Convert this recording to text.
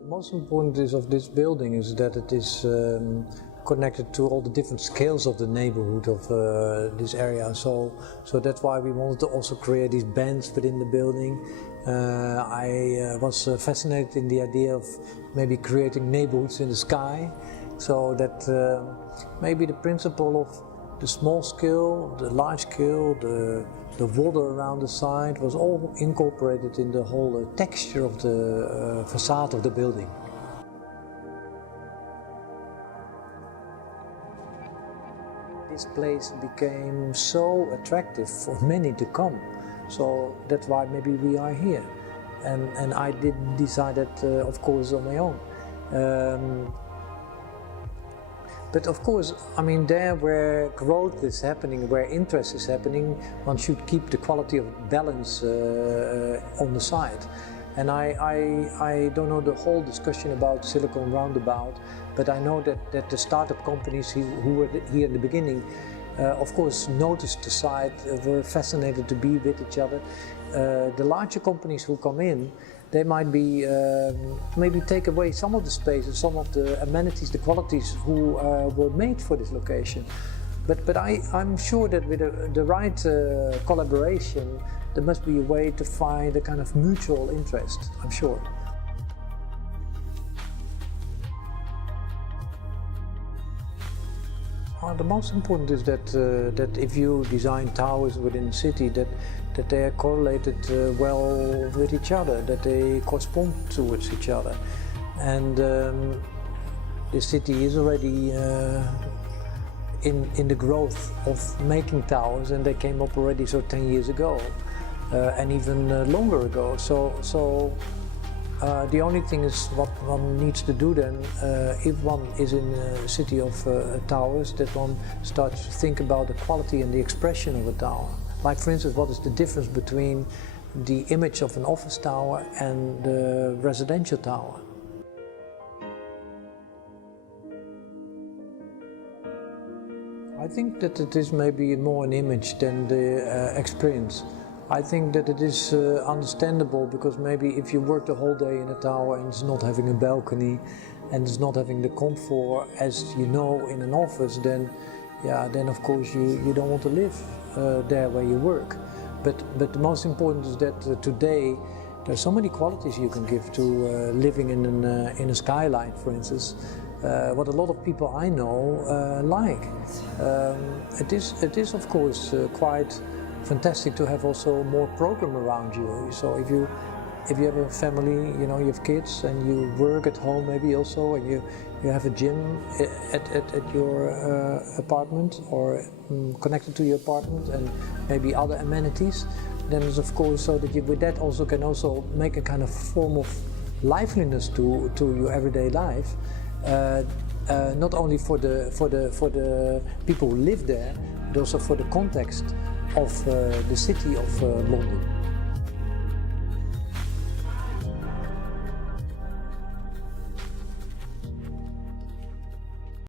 The most important is of this building is that it is connected to all the different scales of the neighborhood of this area. So that's why we wanted to also create these bands within the building. I was fascinated in the idea of maybe creating neighborhoods in the sky, so that maybe the principle of the small scale, the large scale, the water around the side was all incorporated in the whole texture of the facade of the building. This place became so attractive for many to come, so that's why maybe we are here. And I did decide that, of course, on my own. But of course, I mean, there where growth is happening, where interest is happening, one should keep the quality of balance on the side. And I don't know the whole discussion about Silicon Roundabout, but I know that the startup companies who were here in the beginning, of course, noticed the site, were fascinated to be with each other. The larger companies who come in, they might be maybe take away some of the spaces, some of the amenities, the qualities who were made for this location. But I'm sure that with the right collaboration, there must be a way to find a kind of mutual interest, I'm sure. The most important is that if you design towers within the city, that they are correlated well with each other, that they correspond towards each other. And the city is already in the growth of making towers, and they came up already 10 years ago, and even longer ago. So the only thing is what one needs to do then, if one is in a city of towers, that one starts to think about the quality and the expression of a tower. Like, for instance, what is the difference between the image of an office tower and the residential tower? I think that it is maybe more an image than the experience. I think that it is understandable, because maybe if you work the whole day in a tower and it's not having a balcony and it's not having the comfort as you know in an office, then of course you don't want to live there where you work. But the most important is that today there are so many qualities you can give to living in a skyline, for instance. What a lot of people I know like. It is of course quite fantastic to have also more program around you. So if you have a family, you know, you have kids and you work at home maybe also, and you have a gym at your apartment or connected to your apartment, and maybe other amenities, then it's of course so that you with that also can also make a kind of form of liveliness to your everyday life. Not only for the people who live there, but also for the context of the city of London.